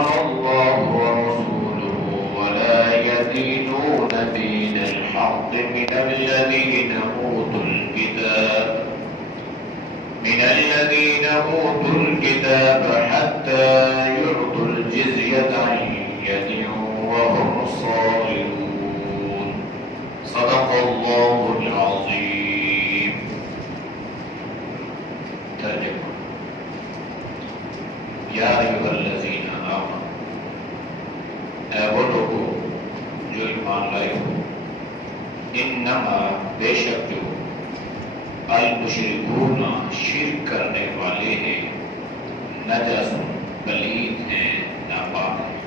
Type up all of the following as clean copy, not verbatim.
آمن الله ورسوله ولا يدينون دين الحق من الذين أوتوا الكتاب حتى يعطوا الجزية عن يد وهم صاغرون صدق الله العظيم. ترجمہ: یا ایھا الذین آمنوا، اے وہ لوگو جو ایمان لائے ہو، انما بے شک جو المشرکون شرک کرنے والے ہیں، نجس پلید ہیں، ناپاک ہیں،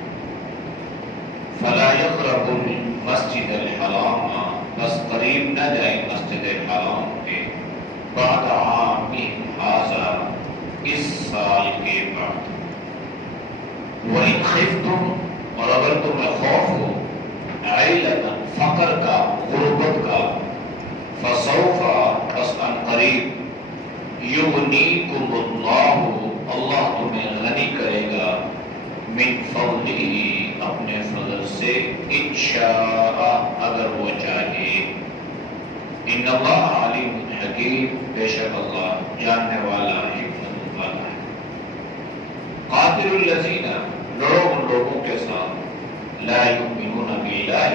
فلا یقربوا المسجد الحرام، بس قریب نہ جائیں مسجد حرام کے، بعد عامہم ھذا، اس سال کے بعد، وَإِنْ خِفْتُمْ، اور اگر تمہیں خوف ہو، عیلۃ، فقر کا، غربت کا، فسوف، بس ان قریب، یغنیکم اللہ، اللہ تمہیں غنی کرے گا، من فضلہ، اپنے فضل سے، ان شاء، اگر وہ چاہے، ان اللہ علیم حکیم، بے شک اللہ جاننے والا، حکمت والا ہے. قاتل الذین، لڑو ان لوگوں کے ساتھ، لا یؤمنون باللہ،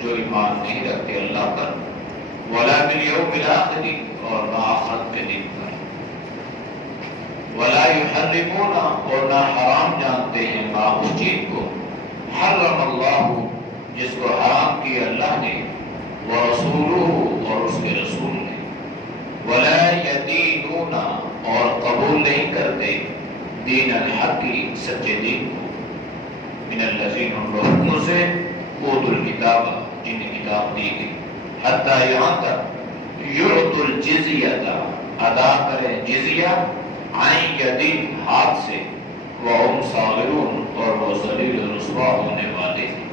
جو ایمان نہیں رکھتے اللہ پر، ولا بالیوم الآخر، اور نہ آخرت کے دن پر، ولا یحرمون، اور نہ حرام جانتے ہیں، ما اس چیز کو، حرم اللہ، جس کو حرام کیا اللہ نے، ورسولہ، اور اس کے رسول نے، ولا یدینون، اور قبول نہیں کرتے، دین الحق، سچے دین کو، من الذین، ان لوگوں سے، اوتوا الکتاب، جنہیں کتاب دی گئی، حتیٰ یہاں تک، یعطوا الجزیۃ، ادا کریں جزیہ، عن ید، ہاتھ سے، وہم صاغرون، اور وہ ذلیل و رسوا ہونے والے ہیں.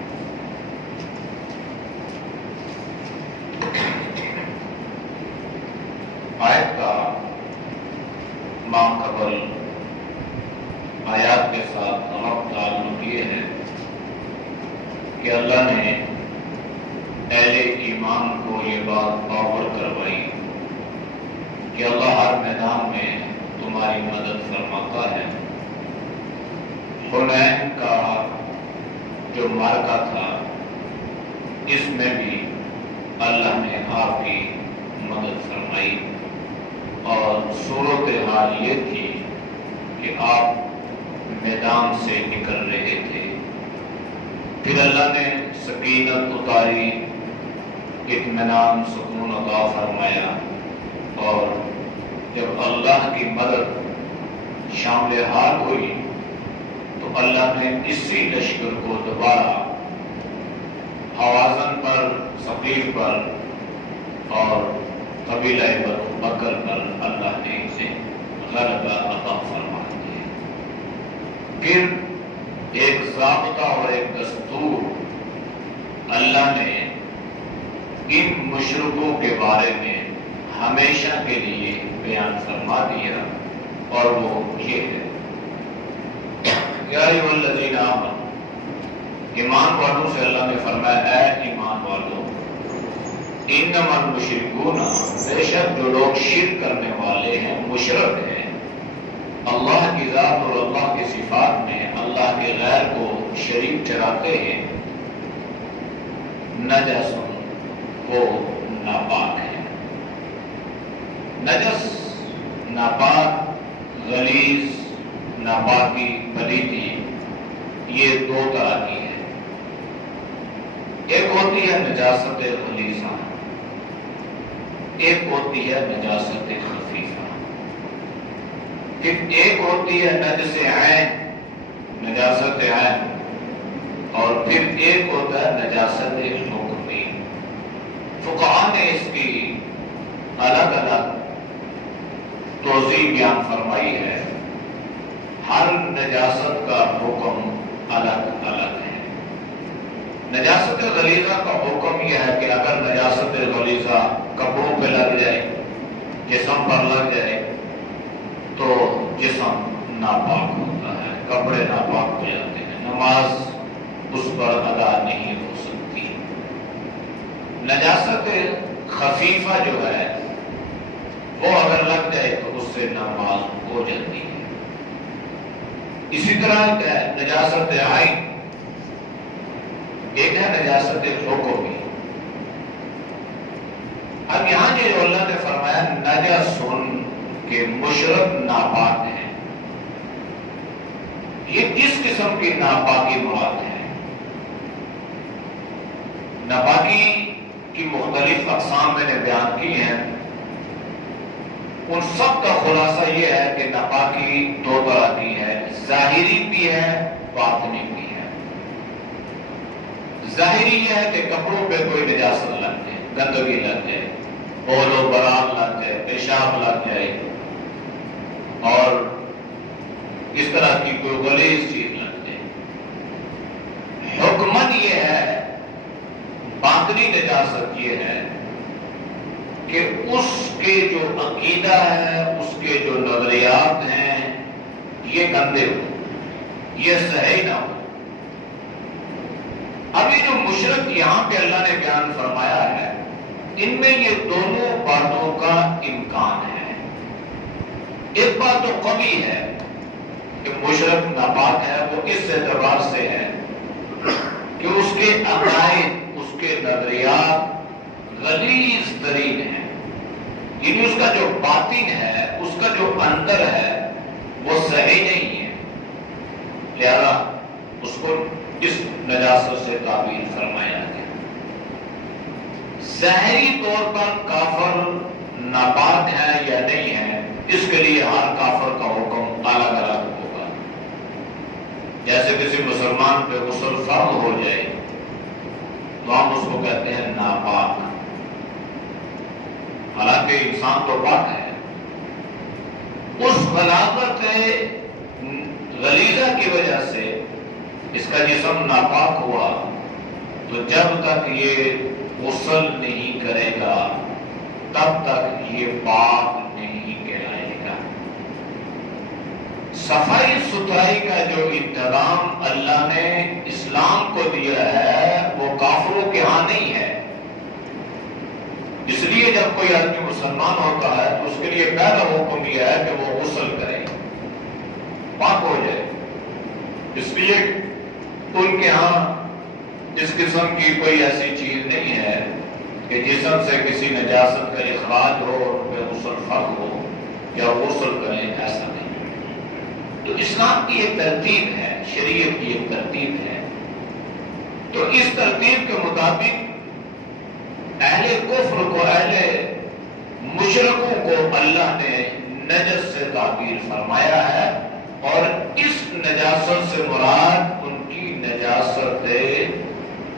آیت کا ماقبل آیات کے ساتھ ربط تعلق یہ ہے کہ اللہ نے اہل ایمان کو یہ بات باور کروائی کہ اللہ ہر میدان میں تمہاری مدد فرماتا ہے. حنین کا جو معرکہ تھا، اس میں بھی اللہ نے آپ کی مدد فرمائی، اور صورتحال یہ تھی کہ آپ میدان سے نکل رہے تھے، پھر اللہ نے سکینت اتاری، اطمینان، سکون عطا فرمایا، اور جب اللہ کی مدد شامل حال ہوئی تو اللہ نے اسی لشکر کو دوبارہ حوازن پر، ثقیف پر، اور قبیلہ بنو بکر پر اللہ نے اسے غلبہ عطا فرما دیا. پھر ایک ضابطہ اور ایک دستور اللہ نے ان مشرکوں کے بارے میں ہمیشہ کے لیے بیان فرما دیا، اور وہ یہ ہے، یا ایھا الذین آمنوا، ایمان والوں سے اللہ نے فرمایا، اے ایمان والوں، انما المشرکون، بے شک جو لوگ شرک کرنے والے ہیں، مشرک ہیں، اللہ کی ذات اور اللہ کی صفات میں اللہ کے غیر کو شریک ٹھہراتے ہیں، نجس، وہ ناپاک ہے. نجس، ناپاک، غلیظ، ناپاکی، پلیتی، یہ دو طرح کی ہے. ایک ہوتی ہے نجاست غلیظہ، ایک ہوتی ہے نجاست خفیفہ. پھر ایک ہوتی ہے نجس عین، نجاست عین، اور پھر ایک ہوتا ہے نجاست حکمی. فقہاء نے اس کی الگ الگ توضیح بیان فرمائی ہے. ہر نجاست کا حکم الگ الگ ہے. نجاست غلیظہ کا حکم یہ ہے کہ اگر نجاست غلیظہ کپڑوں پہ لگ جائے، جسم پر لگ جائے، تو جسم ناپاک ہوتا ہے. کپڑے ناپاک ہو جاتے ہیں، نماز اس پر ادا نہیں ہو سکتی۔ نجاست خفیفہ جو ہے وہ اگر لگ جائے تو اس سے نماز ہو جاتی ہے۔ اسی طرح نجاست عین، ایک ہے نجاست حکمی۔ اب یہاں جو اللہ نے فرمایا نجسن کہ مشرک ناپاک ہیں، یہ کس قسم کی ناپاکی مراد ہے؟ ناپاکی کی مختلف اقسام میں نے بیان کی ہیں، ان سب کا خلاصہ یہ ہے کہ ناپاکی دو طرح کی ہے، ظاہری بھی ہے، باطنی بھی ہے۔ ظاہری یہ ہے کہ کپڑوں پہ کوئی نجاست لگ جائے، گندگی لگ جائے، بول و برات لگ جائے، پیشاب لگ جائے اور اس طرح کی کوئی غلیظ چیز لگ جائے۔ حکمن یہ ہے، باطنی نجاست یہ ہے کہ اس کے جو عقیدہ ہے، اس کے جو نظریات ہیں، یہ گندے ہو، یہ صحیح نہ ہو۔ ابھی جو مشرک یہاں پہ اللہ نے بیان فرمایا ہے، ان میں یہ دونوں باتوں کا امکان ہے۔ ایک بات تو قوی ہے کہ مشرک ناپاک ہے، وہ اس اعتبار سے ہے کہ اس کے عقائد، اس کے نظریات غلیظ ترین ہیں، یعنی اس کا جو باطن ہے، اس کا جو اندر ہے وہ صحیح نہیں ہے، لہذا اس کو اس نجاست سے تعبیر فرمایا گیا۔ ظاہری طور پر کافر ناپاک ہے یا نہیں ہے، اس کے لیے ہر کافر کا حکم الگ الگ ہوگا۔ جیسے کسی مسلمان پہ غسل فرض ہو جائے تو ہم اس کو کہتے ہیں ناپاک، حالانکہ انسان تو پاک ہے۔ اس غلاظت غلیظہ کی وجہ سے اس کا جسم ناپاک ہوا تو جب تک یہ غسل نہیں کرے گا تب تک یہ پاک نہیں کہلائے گا۔ صفائی ستھرائی کا جو انتظام اللہ نے اسلام کو دیا ہے وہ کافروں کے ہاں نہیں ہے۔ اس لیے جب کوئی آدمی مسلمان ہوتا ہے تو اس کے لیے پہلا حکم یہ ہے کہ وہ غسل کرے، پاک ہو جائے۔ اس لیے ان کے ہاں اس قسم کی کوئی ایسی چیز نہیں ہے کہ جسم سے کسی نجاست کا اخراج ہو اور ان پہ غسل فرض ہو یا غسل کریں، ایسا نہیں۔ تو اسلام کی ایک ترتیب ہے، شریعت کی ایک ترتیب ہے، تو اس ترتیب کے مطابق اہل کفر کو، اہل مشرکوں کو اللہ نے نجس سے تعبیر فرمایا ہے، اور اس نجاست سے مراد ان کی نجاست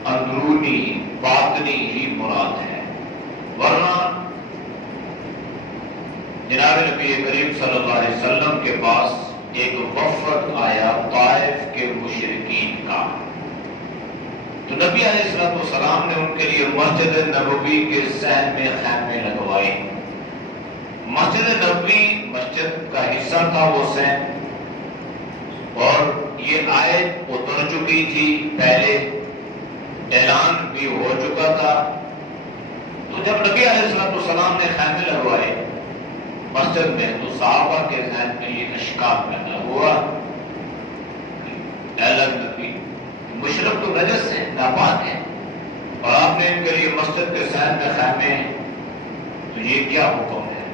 اندرونی باطنی ہی مراد ہے۔ ورنہ جناب نبی کریم صلی اللہ علیہ وسلم کے پاس ایک وفد آیا طائف کے مشرکین کا، تو نبی علیہ السلام نے ان کے لیے مسجد نبوی کے صحن میں خیمے لگوائے۔ مسجد نبوی مسجد کا حصہ تھا وہ صحن، اور یہ آیت اتر چکی تھی پہلے، اعلان بھی ہو چکا تھا۔ تو جب نبی علیہ السلام نے خیمے لگوائے مسجد میں تو صحابہ کے ذہن میں یہ اشکال پیدا ہوا، اے اللہ نبی، مشرک تو نجس ہیں، ناپاک ہیں، اور آپ نے ان کے لیے مسجد کے صحن میں خیمے ہیں، تو یہ کیا حکم ہے؟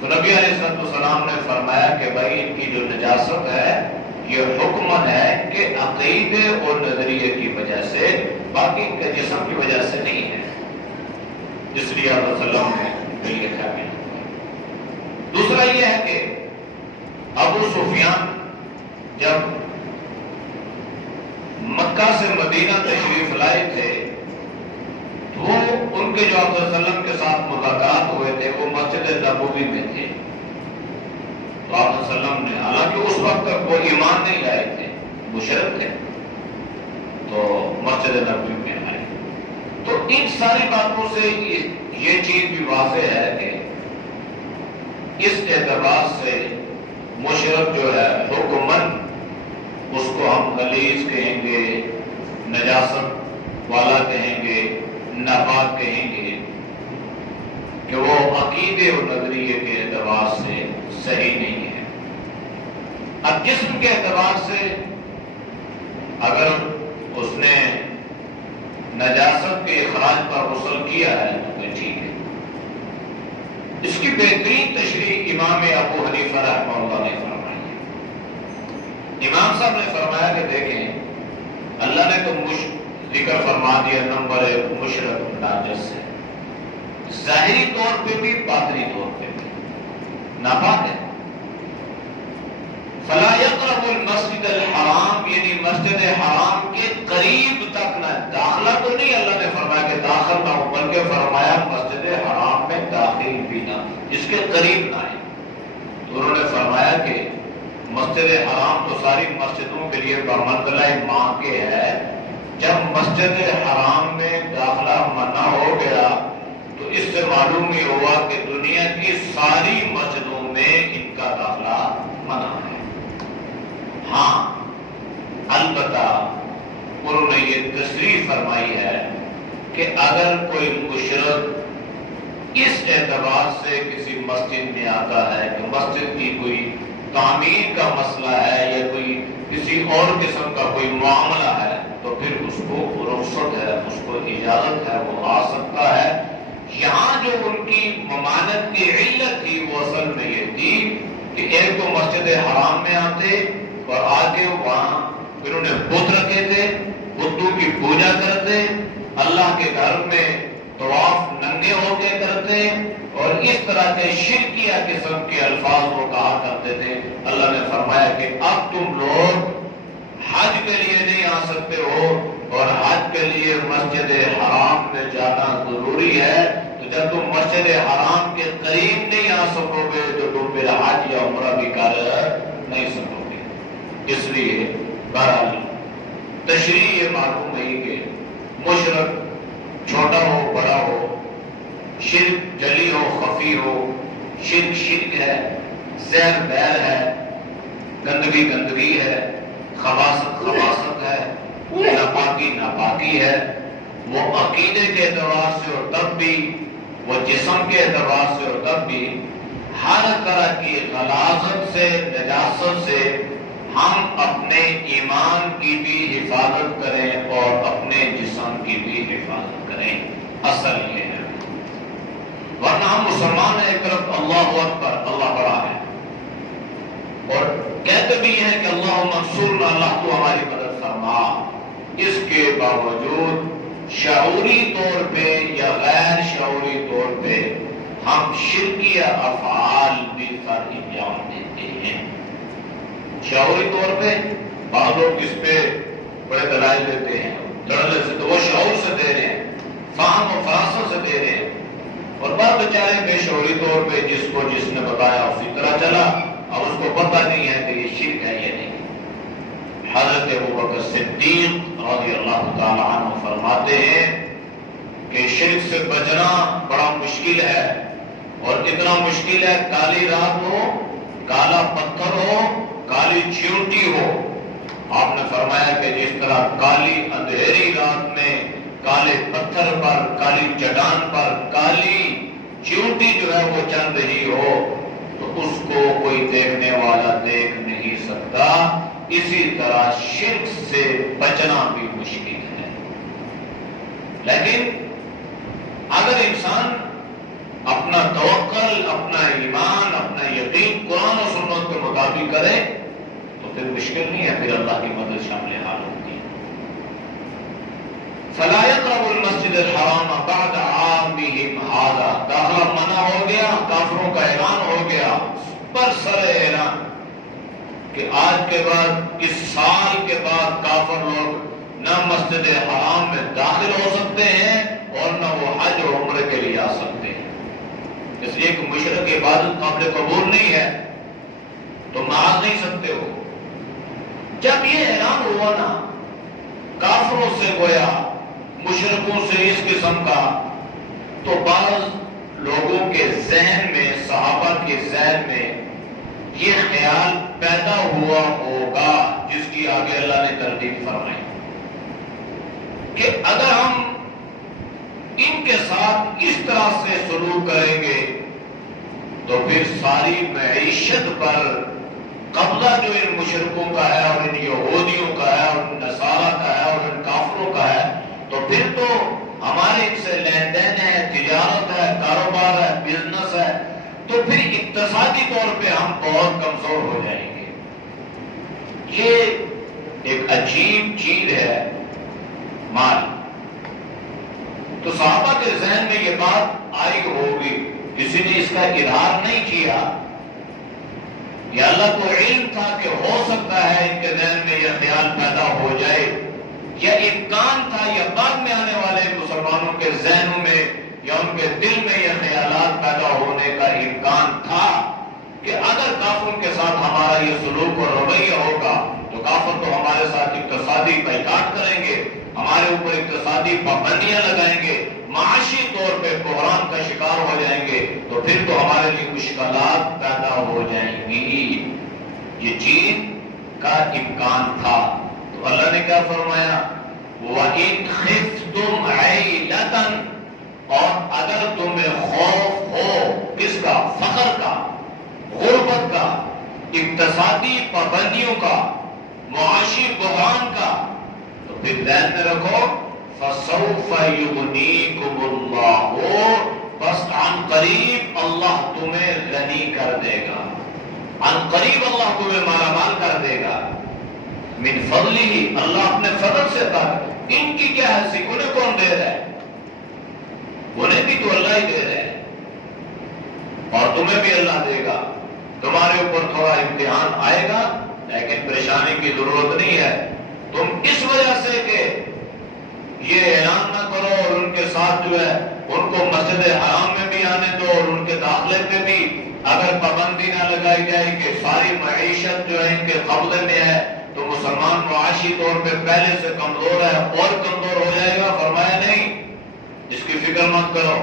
تو نبی علیہ السلام نے فرمایا کہ بھائی ان کی جو نجاست ہے یہ حکمن ہے کہ عقیدے اور نظریے کی وجہ سے، باقی ان کے جسم کی وجہ سے نہیں ہے، اس لیے آپ صلی اللہ علیہ وسلم نے یہ خیمے لگوائے۔ دوسرا یہ ہے کہ ابو سفیان جب مکہ سے مدینہ تشریف لائے تھے تو ان کے جو آپ صلی اللہ علیہ وسلم کے ساتھ ملاقات ہوئے تھے وہ مسجد نبوی میں تھے۔ تو آپ صلی اللہ علیہ وسلم نے، حالانکہ اس وقت تک وہ ایمان نہیں لائے تھے، مشرک تھے، تو مسجد نبوی میں آئے۔ تو ان ساری باتوں سے یہ چیز بھی واضح ہے کہ اس اعتبار سے مشرک جو ہے حکمن اس کو ہم غلیظ کہیں گے، نجاست والا کہیں گے، ناپاک کہیں گے، کہ وہ عقیدے اور نظریے کے اعتبار سے صحیح نہیں ہے۔ اب جسم کے اعتبار سے اگر اس نے نجاست کے اخراج پر غسل کیا ہے تو ٹھیک ہے۔ اس کی بہترین تشریح امام ابو حنیفہ رحمہ اللہ نے فرمائی ہے۔ امام صاحب نے فرمایا کہ دیکھیں، اللہ نے تو ذکر فرما دیا نمبر 1 مشرک ناجس ہے، ظاہری طور پہ بھی باطنی طور پہ بھی ناپاک ہے۔ فلا یقرب المسجد الحرام، یعنی مسجد حرام کے قریب تک نہ، داخلہ تو نہیں اللہ نے فرمایا کہ داخل نہ ہو، بلکہ فرمایا مسجد حرام میں داخل بھی نہ، اس کے قریب نہ آئے۔ تو انہوں نے فرمایا کہ مسجد حرام تو ساری مسجدوں کے لیے بمنزلہ ماں کے ہے، جب مسجد حرام میں داخلہ منع ہو گیا تو اس سے معلوم یہ ہوا کہ دنیا کی ساری مسجدوں میں ان کا داخلہ منع ہے۔ ہاں البتہ انہوں نے یہ تصریح فرمائی ہے کہ اگر کوئی مشرک اس اعتبار سے کسی مسجد میں آتا ہے کہ مسجد کی کوئی تعمیر کا مسئلہ ہے یا کوئی کسی اور قسم کا کوئی معاملہ ہے تو پھر اس کو رخصت ہے، اس کو اجازت ہے، وہ آ سکتا ہے۔ یہاں جو ان کی ممانعت کی علت تھی وہ اصل میں یہ تھی کہ ایک تو مسجد حرام میں آتے اور آگے وہاں انہوں نے بت رکھے تھے، بتوں کی پوجا کرتے، اللہ کے گھر میں طواف ننگے ہو کے کرتے اور اس طرح کے شرکیہ قسم کے الفاظ وہ کہا کرتے تھے۔ اللہ نے فرمایا کہ اب تم لوگ حج کے لیے نہیں آ سکتے ہو اور حج کے لیے مسجد حرام میں جانا ضروری ہے، تو جب تم مسجد حرام کے قریب نہیں آ سکو گے تو تم پھر حج یا عمرہ بھی کر نہیں سکو گے۔ اس لیے بہرحال تشریح یہ معلوم نہیں کہ مشرک چھوٹا ہو بڑا ہو، شرک جلی ہو خفی ہو، شرک شرک ہے، زہر بہر ہے، گندگی گندگی ہے، خباثت خباثت ہے، ناپاکی ناپاکی ہے، وہ عقیدے کے اعتبار سے اور تب بھی، وہ جسم کے اعتبار سے اور تب بھی، ہر طرح کی غلاظت سے نجاست سے ہم اپنے ایمان کی بھی حفاظت کریں اور اپنے جسم کی بھی حفاظت کریں۔ اصل یہ ہے، ورنہ ہم مسلمان ہیں، ایک طرف اللہ اکبر اللہ بڑا ہے اور کہتے بھی ہیں کہ اللہ منصورنا، اللہ تو ہماری مدد فرما، اس کے باوجود شعوری طور پہ یا غیر شعوری طور پہ ہم شرکیہ افعال بھی پر انجام دیتے ہیں۔ شعوری طور پہ بعض لوگ اس پہ بڑے دلائل دیتے ہیں، دڑلے سے، تو وہ شعور سے دے رہے ہیں، فہم و فراست سے دے رہے ہیں، اور بعض بیچارے بے شعوری طور پہ جس کو جس نے بتایا اسی طرح چلا، اب اس کو پتہ نہیں ہے کہ یہ شرک ہے یا نہیں۔ حضرت ابوبکر صدیق رضی اللہ تعالی عنہ فرماتے ہیں کہ شرک سے بچنا بڑا مشکل ہے، اور اتنا مشکل ہے کالی رات ہو، کالا پتھر ہو، کالی چیونٹی ہو۔ آپ نے فرمایا کہ جس طرح کالی اندھیری رات میں کالے پتھر پر، کالی چٹان پر کالی چیونٹی جو ہے وہ چل رہی ہو تو اس کو کوئی دیکھنے والا دیکھ نہیں سکتا، اسی طرح شرک سے بچنا بھی مشکل ہے۔ لیکن اگر انسان اپنا توکل، اپنا ایمان، اپنا یقین قرآن و سنت کے مطابق کرے تو پھر مشکل نہیں ہے، پھر اللہ کی مدد شامل حال ہوتی ہے۔ فَلَا يَقْرَبُ الْمَسْجِدَ الْحَرَامَ بَعْدَ عَامِهِمْ هَذَا، داخلہ منع ہو گیا، کافروں کا اعلان ہو گیا، پر سر اعلان کہ آج کے بعد، اس سال کے بعد کافر لوگ نہ مسجد حرام میں داخل ہو سکتے ہیں اور نہ وہ حج اور عمرے کے لیے آ سکتے ہیں، اس لیے کہ مشرک عبادت قابل قبول نہیں ہے، تم آ نہیں سکتے ہو۔ جب یہ اعلان ہوا نا کافروں سے، گویا مشرکوں سے اس قسم کا، تو بعض لوگوں کے ذہن میں، صحابہ کے ذہن میں یہ خیال پیدا ہوا ہوگا جس کی آگے اللہ نے تردید فرمائی کہ اگر ہم ان کے ساتھ اس طرح سے سلوک کریں گے تو پھر ساری معیشت پر قبضہ جو ان مشرکوں کا ہے اور ان یہودیوں کا ہے اور ان نصارہ کا ہے اور ان کافروں کا ہے، تو پھر تو ہمارے ان سے لین دین ہے، تجارت ہے، کاروبار ہے، بزنس ہے، تو پھر اقتصادی طور پہ ہم بہت کمزور ہو جائیں گے۔ یہ ایک عجیب چیز ہے مال۔ تو صحابہ کے ذہن میں یہ بات آئی ہوگی، کسی نے اس کا اظہار نہیں کیا، یا اللہ کو علم تھا کہ ہو سکتا ہے ان کے ذہن میں یہ خیال پیدا ہو جائے، یا امکان تھا یا بعد میں آنے والے مسلمانوں کے ذہنوں میں یا ان کے دل میں یہ خیالات پیدا ہونے کا امکان تھا کہ اگر کافروں کے ساتھ ہمارا یہ سلوک اور رویہ ہوگا تو کافر تو ہمارے ساتھ اقتصادی بائیکاٹ کریں گے، ہمارے اوپر اقتصادی پابندیاں لگائیں گے، معاشی طور پہ بحران کا شکار ہو جائیں گے، تو پھر تو ہمارے لیے مشکلات پیدا ہو جائیں گی۔ یہ چیز کا امکان تھا، تو اللہ نے کیا فرمایا؟ وَإِنْ خِفْتُمْ عَيْلَةً، اور اگر تمہیں خوف ہو کس کا؟ فقر کا، غربت کا، اقتصادی پابندیوں کا، معاشی بحران کا، تو پھر ذہن میں رکھو فَسَوْفَ يُغْنِيكُمُ اللَّهُ، بس عن قریب اللہ تمہیں غنی کر دے گا، عن قریب اللہ تمہیں مالا مال کر دے گا، من فضلہ، اللہ اپنے فضل سے تھا۔ ان کی کیا حیثیت؟ انہیں کون دے رہا ہے؟ انہیں بھی تو اللہ ہی دے رہے ہیں، اور تمہیں بھی اللہ دے گا۔ تمہارے اوپر تھوڑا امتحان آئے گا، لیکن پریشانی کی ضرورت نہیں ہے۔ تم اس وجہ سے کہ یہ اعلان نہ کرو اور ان کے ساتھ جو ہے ان کو مسجد حرام میں بھی آنے دو اور ان کے داخلے پہ بھی اگر پابندی نہ لگائی جائے کہ ساری معیشت جو ہے ان کے قبضے میں ہے تو مسلمان معاشی طور پہ پہلے سے کمزور ہے اور کمزور ہو جائے گا۔ فرمایا نہیں، اس کی فکر مت کرو،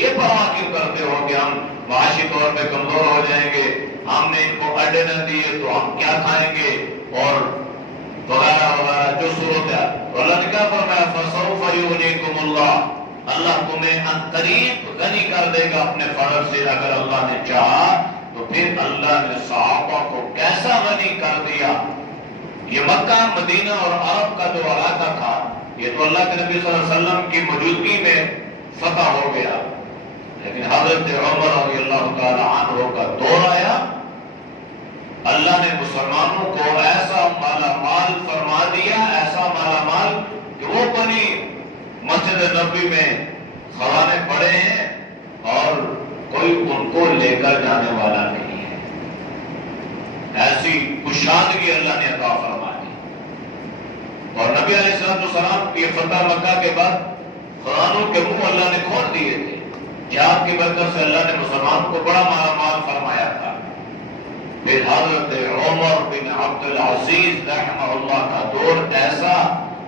یہ پرواہ کیوں کرتے ہو کہ ہم معاشی طور پہ کمزور ہو جائیں گے، ہم نے ان کو اڈے نہ دیے تو ہم کیا کھائیں گے اور وغیرہ وغیرہ جو صورت ہے۔ تو اللہ نے کیا فرمایا؟ فَسَوْفَ يُغْنِيكُمُ اللَّهُ، اللہ تمہیں ان قریب غنی کر دے گا اپنے فضل سے اگر اللہ نے چاہا۔ تو پھر اللہ نے صحابہ کو کیسا غنی کر دیا۔ یہ مکہ، مدینہ اور عرب کا جو علاقہ تھا، یہ تو اللہ کے نبی صلی اللہ علیہ وسلم کی موجودگی میں فتح ہو گیا، لیکن حضرت عمر رضی اللہ تعالی عنہ کا دور آیا، اللہ نے مسلمانوں کو ایسا مالا مال فرما دیا، ایسا مالا مال کہ وہ بنی مسجد نبوی میں خزانے پڑے ہیں اور کوئی ان کو لے کر جانے والا نہیں ہے۔ ایسی کشادگی اللہ نے عطا فرما دی، اور نبی علیہ السلام کی فتح مکہ کے بعد خزانوں کے منہ اللہ نے کھول دیے تھے۔ جہاد کی برکت سے اللہ نے مسلمان کو بڑا مالا مال فرمایا تھا۔ پھر حضرت عمر بن عبد العزیز رحمہ اللہ کا دور ایسا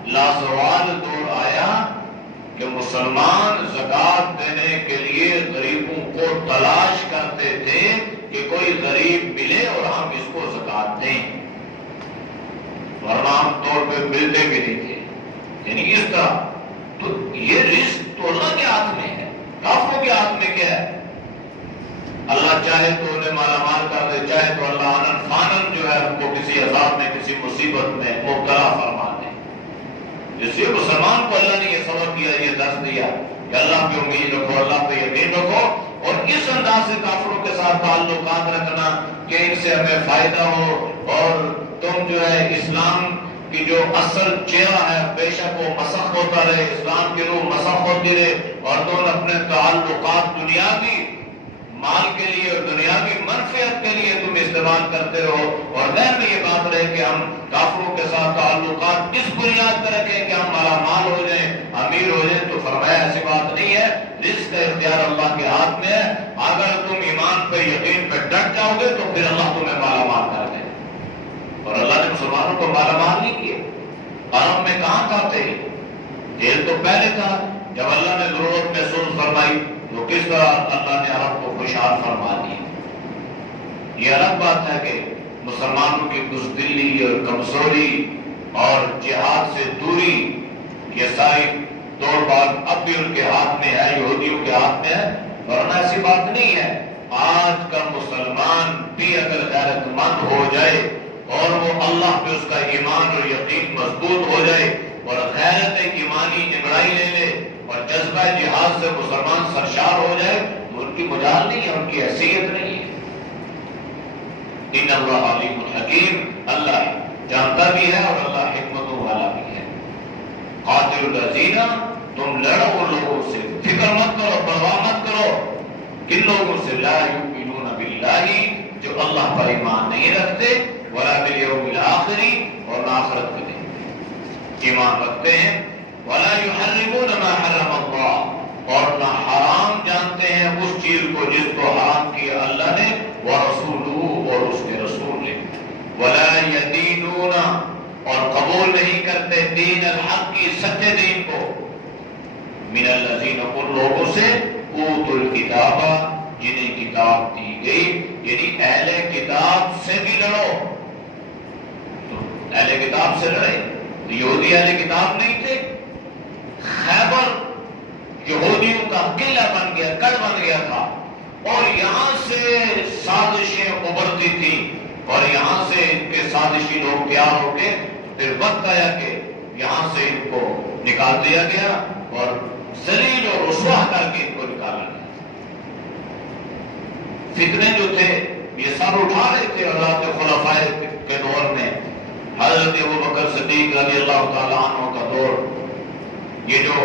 لازوال دور آیا کہ مسلمان زکوٰۃ دینے کے لیے غریبوں کو تلاش کرتے تھے کہ کوئی غریب ملے اور ہم اس کو زکوٰۃ دیں، ورنہ عام طور پہ ملتے بھی نہیں تھے۔ یعنی اس طرح تو یہ رزق تو اللہ کے ہاتھ میں ہے، کافروں کے ہاتھ میں کیا ہے؟ اللہ چاہے تو انہیں مالا مال کر دے، چاہے تو اللہ آنن فانن جو ہے ان کو کسی عذاب میں، کسی مصیبت میں مبتلا فرما دے۔ اس لیے مسلمان کو اللہ نے یہ سبق دیا، یہ درس دیا کہ اللہ پہ امید رکھو، اللہ پہ یقین رکھو، اور اس انداز سے کافروں کے ساتھ تعلقات رکھنا کہ ان سے ہمیں فائدہ ہو، اور تم جو ہے اسلام کی جو اصل چہرہ ہے بے شک وہ مسخ ہوتا رہے، اسلام کی روح مسخ ہوتی رہے، اور تم اپنے تعلقات دنیاوی مال کے لیے اور دنیاوی منفعت کے لیے تم استعمال کرتے رہو، اور ذہن میں یہ بات رہے کہ ہم کافروں کے ساتھ تعلقات اس بنیاد پر رکھیں کہ ہم مالا مال ہو جائیں، امیر ہو جائیں۔ تو فرمایا ایسی بات نہیں ہے، رزق کا اختیار اللہ کے ہاتھ میں ہے۔ اگر تم ایمان پہ یقین پہ ڈٹ جاؤ گے تو پھر اللہ تمہیں مالا مال کر دے، اور اللہ نے مسلمانوں کو مالا مال نہیں کیے۔ عرب میں کہاں تھا تھے؟ تیل تو پہلے تھا، جب اللہ نے ضرورت محسوس فرمائی تو کس طرح اللہ نے عرب کو خوشحال فرما دی۔ یہ الگ بات ہے کہ مسلمانوں کی بزدلی اور کمزوری اور جہاد سے دوری، یہ ساری دوڑ بھاگ اب بھی ان کے ہاتھ میں ہے، یہودیوں کے ہاتھ میں ہے، ورنہ ایسی بات نہیں ہے۔ آج کا مسلمان بھی اگر غیرت مند ہو جائے اور وہ اللہ پہ اس کا ایمان اور یقین مضبوط ہو جائے اور غیرت ایمانی نگرائی لے لے اور جذبہ جہاد سے مسلمان سرشار ہو جائے تو ان کی مجال نہیں ہے، ان کی حیثیت نہیں ہے۔ ان اللہ علیم الحکیم، اللہ جانتا بھی ہے اور اللہ حکمتوں والا بھی ہے۔ قاتل الذین، تم لڑو ان لوگوں سے، فکر مت کرو، پرواہ مت کرو، کن لوگوں سے؟ لا یؤمنون باللہ، جو اللہ پر ایمان نہیں رکھتے، ولا بالیوم الآخر، اور نہ آخرت کے دن ایمان رکھتے ہیں، ولا یحرمون ما حرم اللہ، اور نہ حرام جانتے ہیں اس چیز کو جس کو حرام کیا اللہ نے، ورسولہ، اور اس کے رسول نے، ولا یدینون، اور قبول نہیں کرتے دین الحق کی، سچے دین کو، من الذین، ان لوگوں سے، اوتوا الکتاب، جنہیں کتاب دی گئی، یعنی اہل کتاب سے بھی لڑو۔ تو اہل کتاب سے لڑے، یہودی اہل کتاب نہیں تھے، خیبر یہودیوں کا قلعہ بن گیا، گڑھ بن گیا تھا، اور یہاں سے سازشیں ابھرتی تھیں، اور یہاں سے ان کے سازشی لوگ تیار ہو کے پھر وقت آیا کہ یہاں سے ان کو نکال دیا گیا اور ذلیل اور رسوا کر کے ان کو نکالا گیا۔ فتنے جو تھے یہ سب اٹھا رہے تھے اللہ کے خلفائے کے دور میں، حضرت ابوبکر صدیق رضی اللہ تعالیٰ عنہ کا دور، یہ جو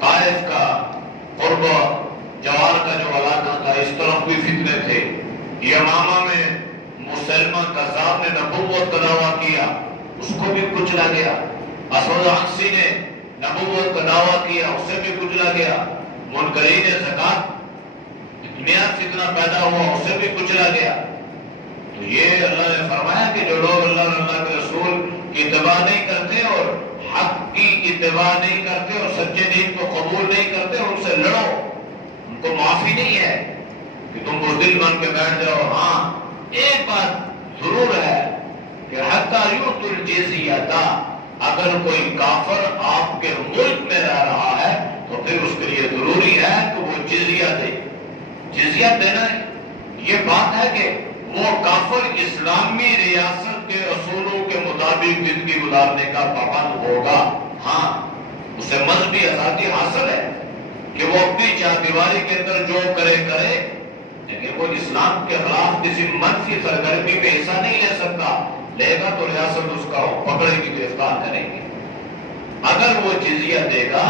طائف کا قرب جوار کا جو علاقہ تھا، اس طرف بھی فتنے تھے۔ یمامہ میں مسلمہ کذاب نے نبوت کا دعویٰ کیا، اس کو بھی کچلا گیا۔ اسود عنسی نے نبوت کا دعویٰ کیا، اسے بھی کچلا گیا۔ منکرین زکات نیا فتنہ پیدا ہوا، اسے بھی کچلا گیا۔ تو یہ اللہ نے فرمایا کہ جو لوگ اللہ اور اللہ کے رسول کی اتباع نہیں کرتے اور حق کی اتباع نہیں کرتے اور سچے دین کو قبول نہیں کرتے، ان سے لڑو، ان کو معافی نہیں ہے کہ تم بزدل بن کے بیٹھ جاؤ۔ ہاں ایک بات ضرور ہے کہ حتی یؤتوا الجزیۃ، اگر کوئی کافر آپ کے ملک میں رہ رہا ہے تو پھر اس کے لیے ضروری ہے کہ وہ جزیہ دے۔ جزیہ دینا یہ بات ہے کہ وہ کافر اسلامی ریاست کے اصولوں کے مطابق زندگی گزارنے کا پابند ہوگا۔ ہاں اسے مذہبی آزادی حاصل ہے کہ وہ اپنی چار دیواری کے اندر جو کرے، لیکن وہ اسلام کے خلاف کسی منفی سرگرمی میں حصہ نہیں لے سکتا، لے گا تو ریاست اس کا پکڑے گی، گرفتار کرے گی۔ اگر وہ جزیہ دے گا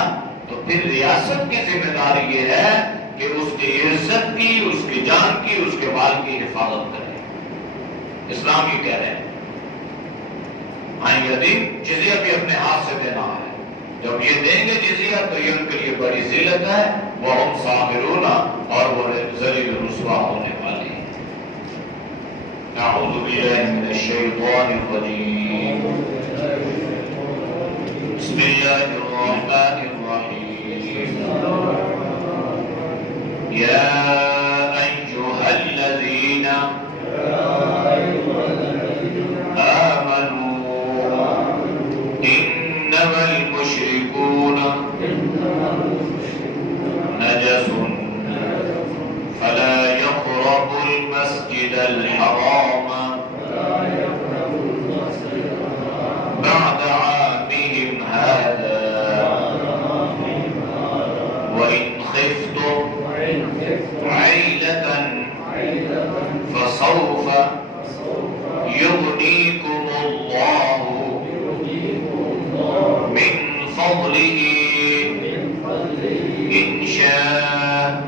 تو پھر ریاست کی ذمہ داری یہ ہے کہ اس کی عزت کی، اس کی جان کی، اس کے مال کی حفاظت کرے۔ اسلام یہ کہہ رہے ہیں جزیہ بھی اپنے ہاتھ سے دینا ہے۔ جب یہ دیں گے جزیہ تو یہ ان کے لیے بڑی ذلت ہے، وَهُمْ صَاغِرُونَ، اور وہ ذلیل رسوا ہونے والے ہیں۔ اعوذ باللہ من الشیطان الرجیم، بسم اللہ الرحمن الرحیم، یا ایھا الذین آمنوا انما المشركون نجس فلا يقربوا المسجد الحرام بعد عامهم هذا وإن خفتم عيلة فسوف يغنيكم الله من فضله إن شاء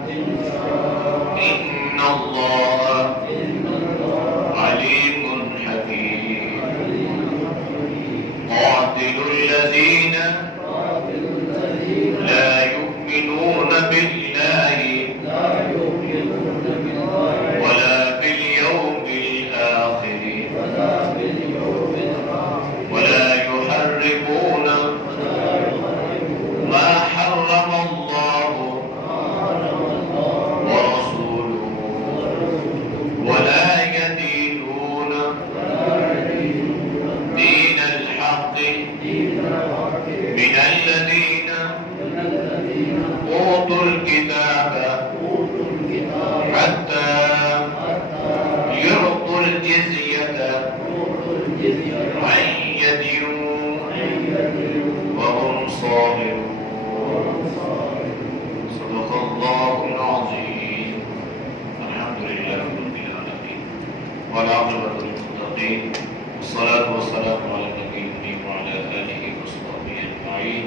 إن الله عليم حكيم قاتلوا الذين لا يؤمنون بالله ولا باليوم الآخر ولا يحرمون ما حرم الله ورسوله ولا يدينون يدينوا وهم صابرون صدق الله العظيم. الحمد لله رب العالمين والعاقبة للمتقين والصلاة والسلام على النبي الكريم وعلى آله وصحبه أجمعين.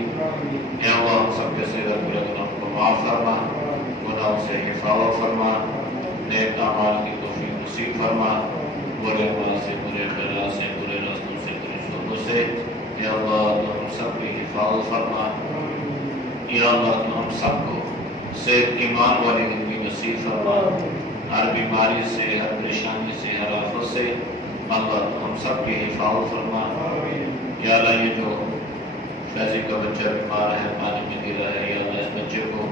یا اللہ ہم سب کے سیدہ پورے گناہوں کو معاف فرما، گناہوں سے حفاظت فرما، نیک اعمال کی توفیق نصیب فرما، برے اعمال سے، برے خیالات سے، برے راستوں سے، برے شعبوں سے یا اللہ تو ہم سب کی حفاظت فرما. یا اللہ تو ہم سب کو صحت ایمان والی زندگی نصیب فرما، ہر بیماری سے، ہر پریشانی سے، ہر آفت سے اللہ تو ہم سب کی حفاظت فرما. یا اللہ یہ جو فیضی کا بچہ بیمار ہے، پانی میں گرا ہے، یا اللہ اس بچے کو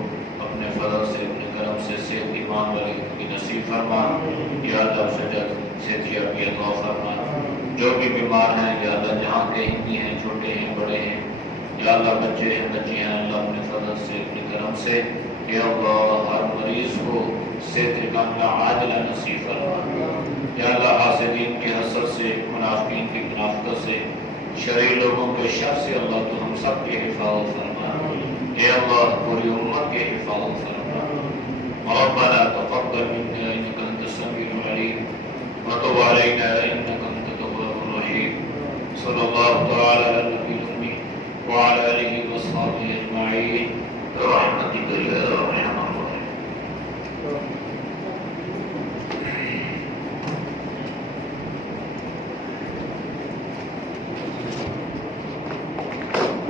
اپنے فضل سے، اپنے کرم سے صحت ایمان والی زندگی نصیب فرما. یا اللہ اسے جلد صحت یابی عطا فرما. جو بھی بیمار ہیں یا اللہ جہاں کہیں بھی ہیں، چھوٹے ہیں، بڑے ہیں، یا اللہ بچے ہیں، بچی ہیں، اللہ اپنے فضل سے، اپنے کرم سے یا اللہ ہر مریض کو صحت کاملہ عاجلہ نصیب فرما. یا اللہ حاسدین کی حسد سے، منافقین کی منافقت سے، شرعی لوگوں کے شر سے اللہ تو ہم سب کی حفاظت فرما. اے اللہ پوری امت کی حفاظت فرما. ربنا تقبل منا انك انت السميع العليم وتب علينا انك انت التواب الرحيم. صلی اللہ تعالی